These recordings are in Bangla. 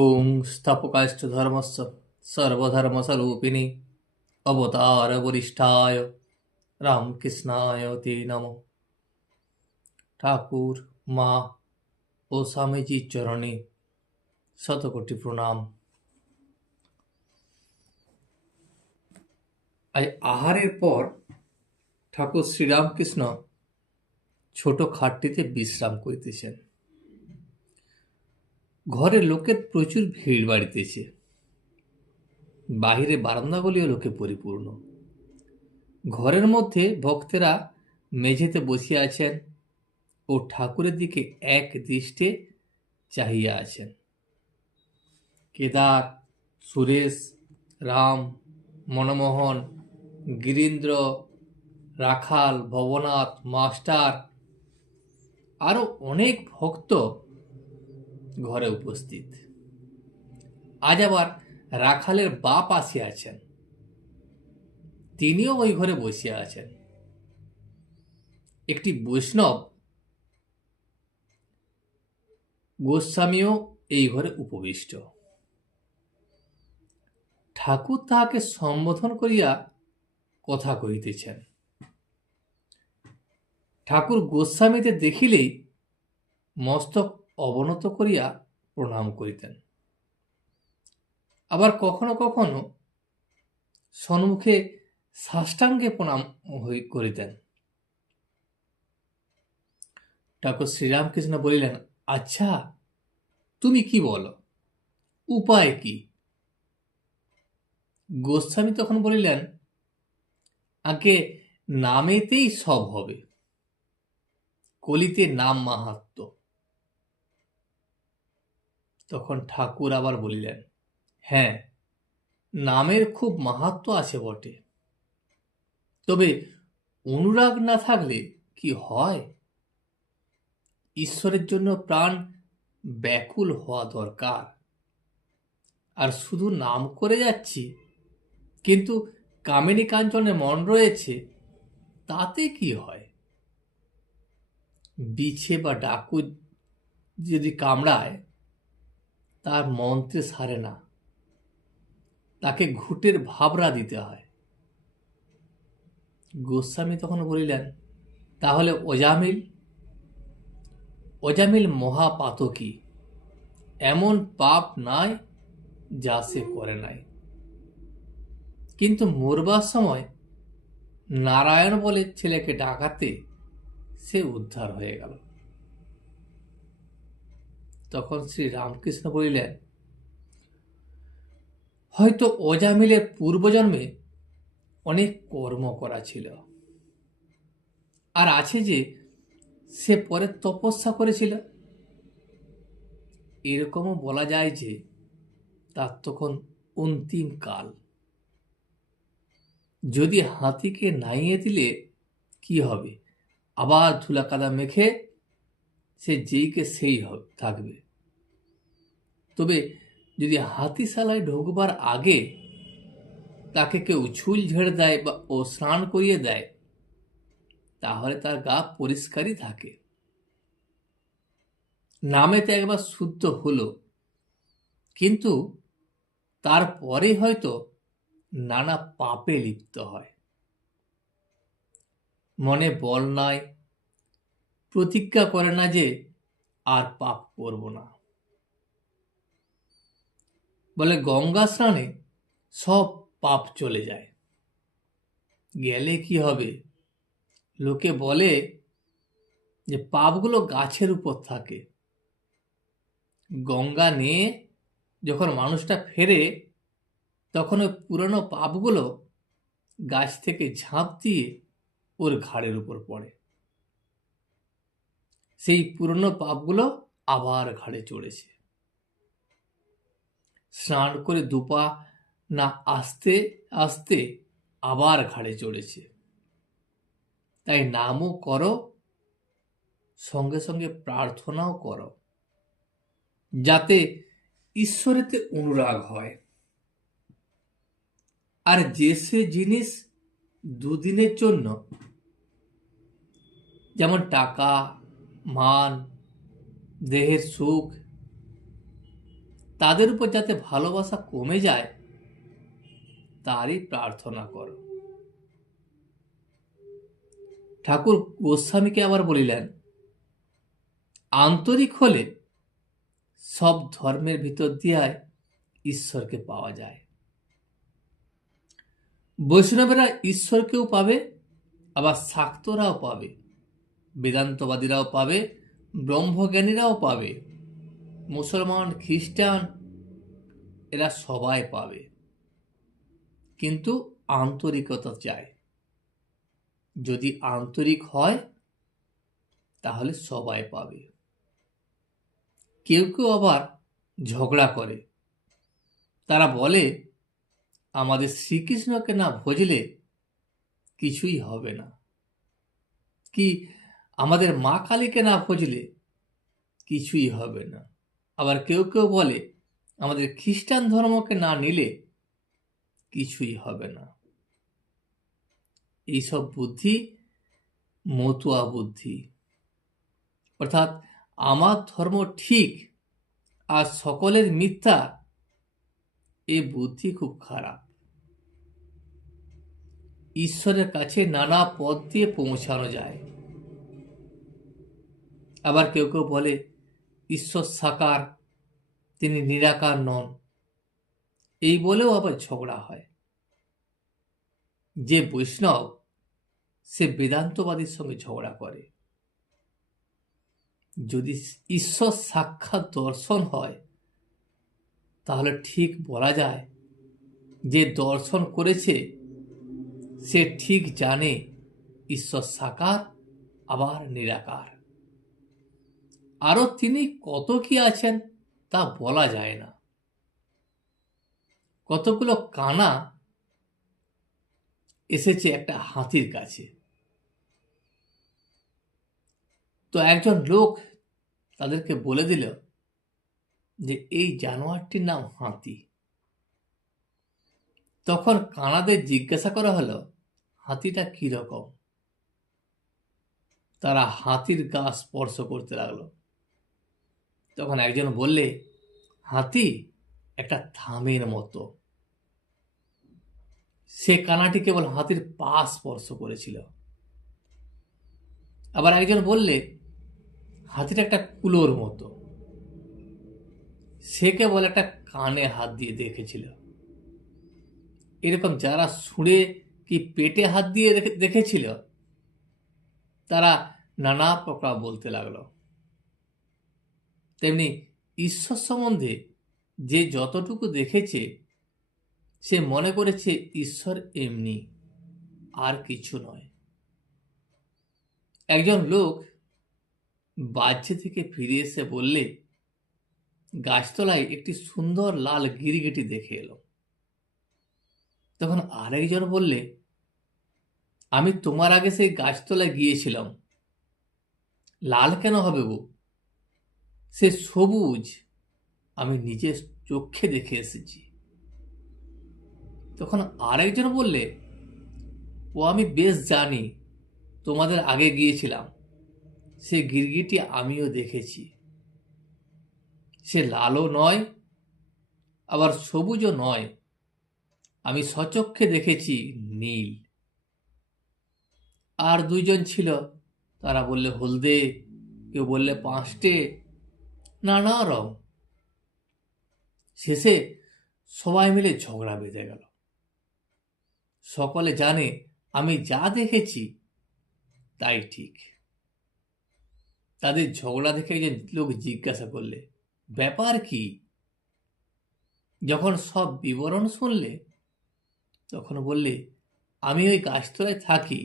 ওং স্থাপকাশ্চ ধর্মস্য সর্বধর্মস্বরূপিণী অবতার বরিষ্ঠায় রামকৃষ্ণায় তে নমঃ। ঠাকুর, মা ও স্বামীজির চরণে শতকোটি প্রণাম। আজ আহারের পর ঠাকুর শ্রীরামকৃষ্ণ ছোট খাটটিতে বিশ্রাম করিতেছেন। ঘরে লোকের প্রচুর ভিড় বাড়িতেছে। বাহিরে বারান্দাগুলিও লোকে পরিপূর্ণ। ঘরের মধ্যে ভক্তেরা মেঝেতে বসিয়া আছেন ও ঠাকুরের দিকে এক দৃষ্টে চাহিয়া আছেন। কেদার, সুরেশ, রাম, মনমোহন, গিরীন্দ্র, রাখাল, ভবনাথ, মাস্টার আরো অনেক ভক্ত ঘরে উপস্থিত। আজ আবার রাখালের বাপ আসিয়াছেন, তিনিও ওই ঘরে বসিয়া আছেন। একটি বৈষ্ণব গোস্বামীও এই ঘরে উপবিষ্ট। ঠাকুর তাহাকে সম্বোধন করিয়া কথা কহিতেছেন। ঠাকুর গোস্বামীতে দেখিলেই মস্তক অবনত করিয়া প্রণাম করিতেন। আবার কখনো কখনো সম্মুখে সাষ্টাঙ্গে প্রণাম করিতেন। ঠাকুর শ্রীরামকৃষ্ণ বলিলেন, আচ্ছা, তুমি কি বলো, উপায় কি? গোস্বামী তখন বলিলেন, আগে নামেতেই সব হবে, কলিতে নাম মাহাত্ম্য। তখন ঠাকুর আবার বলিলেন, হ্যাঁ, নামের খুব মাহাত্ম্য আছে বটে, তবে অনুরাগ না থাকলে কি হয়? ঈশ্বরের জন্য প্রাণ ব্যাকুল হওয়া দরকার। আর শুধু নাম করে যাচ্ছি, কিন্তু কামিনী কাঞ্চনে মন রয়েছে, তাতে কি হয়? বিছে বা ডাকু যদি কামড়ায়, তার মন্ত্রে সারে না, তাকে ঘুঁটের ভাবরা দিতে হয়। গোস্বামী তখন বলিলেন, তাহলে অজামিল? অজামিল মহাপাতকী, এমন পাপ নাই যা সে করে নাই। কিন্তু মরবার সময় নারায়ণ বলে ছেলেকে ডাকাতে সে উদ্ধার হয়ে গেল। তখন শ্রী রামকৃষ্ণ বলিলেন, হয়তো অজামিলের পূর্বজন্মে অনেক কর্ম করা ছিল, আর আছে যে সে পরে তপস্যা করেছিল। এরকমও বলা যায় যে তার তখন অন্তিম কাল। যদি হাতিকে নাইয়ে দিলে কি হবে? আবার ধুলাকাদা মেখে সে যেইকে সেই থাকবে। তবে যদি হাতিশালায় ঢোকবার আগে তাকে কেউ ঝুল ঝেড়ে দেয় বা ও স্নান করিয়ে দেয়, তাহলে তার গা পরিষ্কারই থাকে। নামেতে একবার শুদ্ধ হলো, কিন্তু তারপরে হয়তো নানা পাপে লিপ্ত হয়। মনে বল নাই, প্রতিজ্ঞা করে না যে আর পাপ করব না। বলে গঙ্গা স্নানে সব পাপ চলে যায়। গেলে কি হবে? লোকে বলে যে পাপগুলো গাছের উপর থাকে। গঙ্গা নিয়ে যখন মানুষটা ফেরে, তখন ওই পুরনো পাপগুলো গাছ থেকে ঝাঁপ দিয়ে ওর ঘাড়ের উপর পড়ে। সেই পুরনো পাপগুলো আবার ঘাড়ে চড়েছে। স্নান করে দুপা না আস্তে আস্তে আবার ঘাড়ে চড়েছে। তাই নামও করো, সঙ্গে সঙ্গে প্রার্থনাও করো, যাতে ঈশ্বরেতে অনুরাগ হয়। আর যে সে জিনিস দুদিনের জন্য, যেমন টাকা, মান, দেহের সুখ, তাদের উপর যাতে ভালোবাসা কমে যায় তারই প্রার্থনা করো। ঠাকুর গোস্বামীকে আবার বলিলেন, আন্তরিক হলে সব ধর্মের ভিতর দিয়ে ঈশ্বরকে পাওয়া যায়। বৈষ্ণবেরা ঈশ্বরকেও পাবে, আবার শাক্তরাও পাবে, বেদান্তবাদীরাও পাবে, ব্রহ্মজ্ঞানীরাও পাবে, মুসলমান, খ্রিস্টান, এরা সবাই পাবে। কিন্তু আন্তরিকতা চাই। যদি আন্তরিক হয় তাহলে সবাই পাবে। কেউ কেউ আবার ঝগড়া করে। তারা বলে, আমাদের শ্রীকৃষ্ণকে না ভজলে কিছুই হবে না, কি আমাদের মা কালীকে না ভজলে কিছুই হবে না। আবার কেউ কেউ বলে, আমাদের খ্রিস্টান ধর্মকে না নিলে কিছুই হবে না। এইসব বুদ্ধি মতুয়া বুদ্ধি। অর্থাৎ আমার ধর্ম ঠিক আর সকলের মিথ্যা, এই বুদ্ধি খুব খারাপ। ঈশ্বরের কাছে নানা পথ দিয়ে পৌঁছানো যায়। আবার কেউ কেউ বলে ঈশ্বর সাকার, তিনি নিরাকার নন, এই বলেও আবার ঝগড়া হয়। যে বৈষ্ণব সে বেদান্তবাদীর সঙ্গে ঝগড়া করে। যদি ঈশ্বর সাক্ষাৎ দর্শন হয় তাহলে ঠিক বলা যায় যে দর্শন করেছে সে ঠিক জানে ঈশ্বর সাকার আবার নিরাকার। আরো তিনি কত কি আছেন তা বলা যায় না। কতগুলো কানা এসেছে একটা হাতির কাছে। তো একজন লোক তাদেরকে বলে দিল যে এই জানোয়ারটির নাম হাতি। তখন কানাদের জিজ্ঞাসা করা হলো, হাতিটা কি রকম? তারা হাতির গা স্পর্শ করতে লাগলো। তখন একজন বললে, হাতি একটা থামের মতো। সে কানাটি কেবল হাতির পা স্পর্শ করেছিল। আবার একজন বললে, হাতিটা একটা কুলোর মতো। সে কেবল একটা কানে হাত দিয়ে দেখেছিল। এরকম যারা শুঁড়ে কি পেটে হাত দিয়ে দেখেছিল তারা নানা প্রকার বলতে লাগলো। তেমনি ঈশ্বর সম্বন্ধে যে যতটুকু দেখেছে সে মনে করেছে ঈশ্বর এমনি, আর কিছু নয়। একজন লোক বাহ্যে থেকে ফিরে এসে বললে, গাছতলায় একটি সুন্দর লাল গিরগিটি দেখে এলো। তখন আরেকজন বললে, আমি তোমার আগে সেই গাছতলায় গিয়েছিলাম। লাল কেন হবে গো? সে সবুজ, আমি নিজের চোখে দেখে এসেছি। তখন আরেকজন বললে, ও আমি বেশ জানি, তোমাদের আগে গিয়েছিলাম, সে গিরগিটি আমিও দেখেছি। সে লালও নয় আবার সবুজও নয়, আমি সচক্ষে দেখেছি নীল। আর দুইজন ছিল, তারা বললে হলদে, কেউ বললে পাঁচটে, নানা রং। শেষে সবাই মিলে ঝগড়া বেঁধে গেল। সকলে জানে আমি যা দেখেছি তাই ঠিক। তাদের ঝগড়া দেখে একজন লোক জিজ্ঞাসা করলে, ব্যাপার কি? যখন সব বিবরণ শুনলে তখন বললে, আমি ওই গাছতলায় থাকি,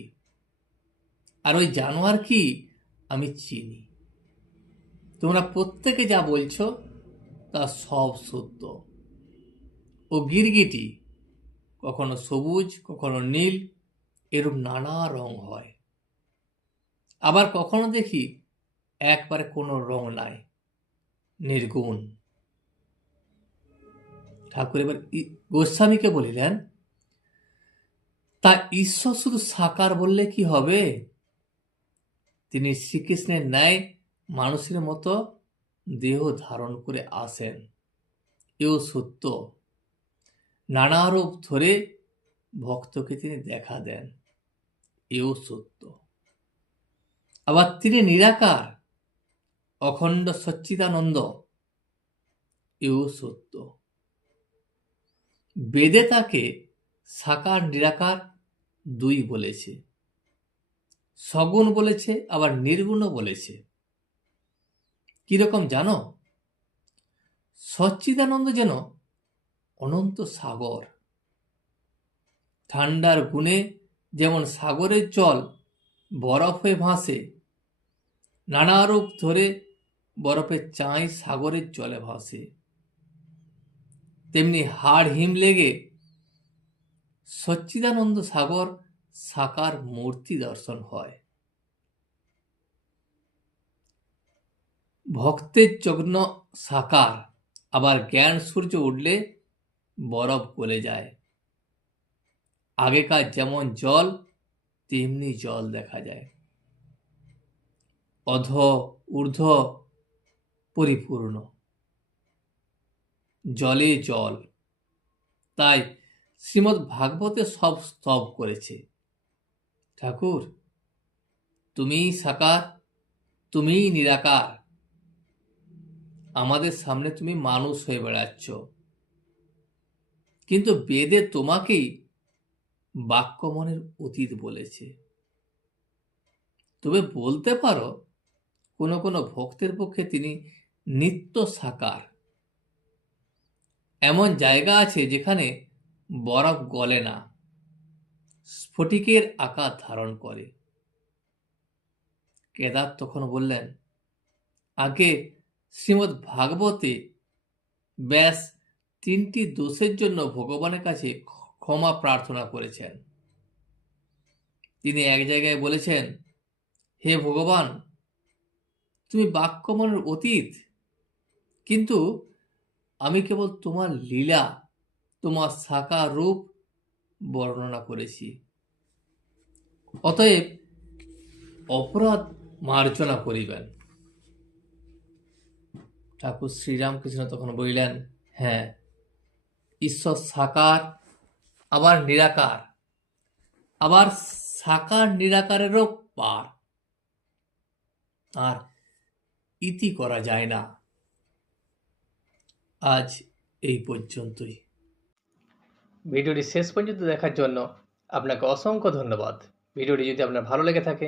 আর ওই জানোয়ার কি আমি চিনি। তোমরা প্রত্যেকে যা বলছো তা সব সত্য। ও গিরগিটি কখনো সবুজ, কখনো নীল, এরূপ নানা রং হয়। আবার কখনো দেখি একবারে কোনো রং নাই, নির্গুণ। ঠাকুর এবার গোস্বামীকে বলিলেন, তা ঈশ্বর শুধু সাকার বললে কি হবে? তিনি শ্রীকৃষ্ণের ন্যায় মানুষের মতো দেহ ধারণ করে আসেন, এও সত্য। নানা রূপ ধরে ভক্তকে তিনি দেখা দেন, এও সত্য। আবার তিনি নিরাকার, অখণ্ড সচ্চিদানন্দ, এও সত্য। বেদে তাকে সাকার নিরাকার দুই বলেছে, সগুণ বলেছে, আবার নির্গুণও বলেছে। কিরকম জানো? সচ্চিদানন্দ যেন অনন্ত সাগর, ঠান্ডার গুণে যেমন সাগরের জল বরফ হয়ে ভাসে, নানা রূপ ধরে বরফের চাঁই সাগরের জলে ভাসে, তেমনি হাড় হিম লেগে সচ্চিদানন্দ সাগর সাকার মূর্তি দর্শন হয়। ভক্তের চগ্ন সাকার, আবার জ্ঞান সূর্য উঠলে বরফ গলে যায়। আগেকার যেমন জল তেমনি জল দেখা যায়, অধ ঊর্ধ্ব পরিপূর্ণ, জলে জল। তাই শ্রীমদ্ ভাগবতে সব স্তব করেছে, ঠাকুর তুমিই সাকার, তুমিই নিরাকার, আমাদের সামনে তুমি মানুষ হয়ে বেড়াচ্ছ, কিন্তু বেদে তোমাকেই বাক্যমনের অতীত বলেছে। তবে বলতে পারো কোনো কোনো ভক্তের পক্ষে তিনি নিত্য সাকার। এমন জায়গা আছে যেখানে বরফ গলে না, স্ফটিকের আকার ধারণ করে। কেদার তখন বললেন, আগে শ্রীমদ্ ভাগবতে ব্যাস 3টি দোষের জন্য ভগবানের কাছে ক্ষমা প্রার্থনা করেছেন। তিনি এক জায়গায় বলেছেন, হে ভগবান, তুমি বাক্যমনের অতীত, কিন্তু আমি কেবল তোমার লীলা, তোমার সাকার রূপ বর্ণনা করেছি। অতএব অপরাধ মার্জনা করিবেন। ঠাকুর শ্রীরামকৃষ্ণ তখন বলিলেন, হ্যাঁ, ঈশ্বর সাকার, আবার নিরাকার, আবার সাকার নিরাকারেরও পার, আর ইতি করা যায় না। আজ এই পর্যন্তই। ভিডিওটি শেষ পর্যন্ত দেখার জন্য আপনাকে অসংখ্য ধন্যবাদ। ভিডিওটি যদি আপনার ভালো লেগে থাকে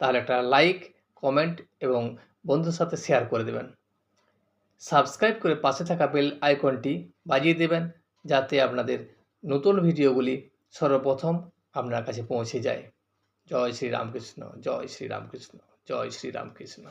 তাহলে একটা লাইক, কমেন্ট এবং বন্ধুর সাথে শেয়ার করে দেবেন। সাবস্ক্রাইব করে পাশে থাকা বেল আইকনটি বাজিয়ে দেবেন, যাতে আপনাদের নতুন ভিডিওগুলি সর্বপ্রথম আপনার কাছে পৌঁছে যায়। জয় শ্রী রামকৃষ্ণ, জয় শ্রী রামকৃষ্ণ, জয় শ্রী রামকৃষ্ণ।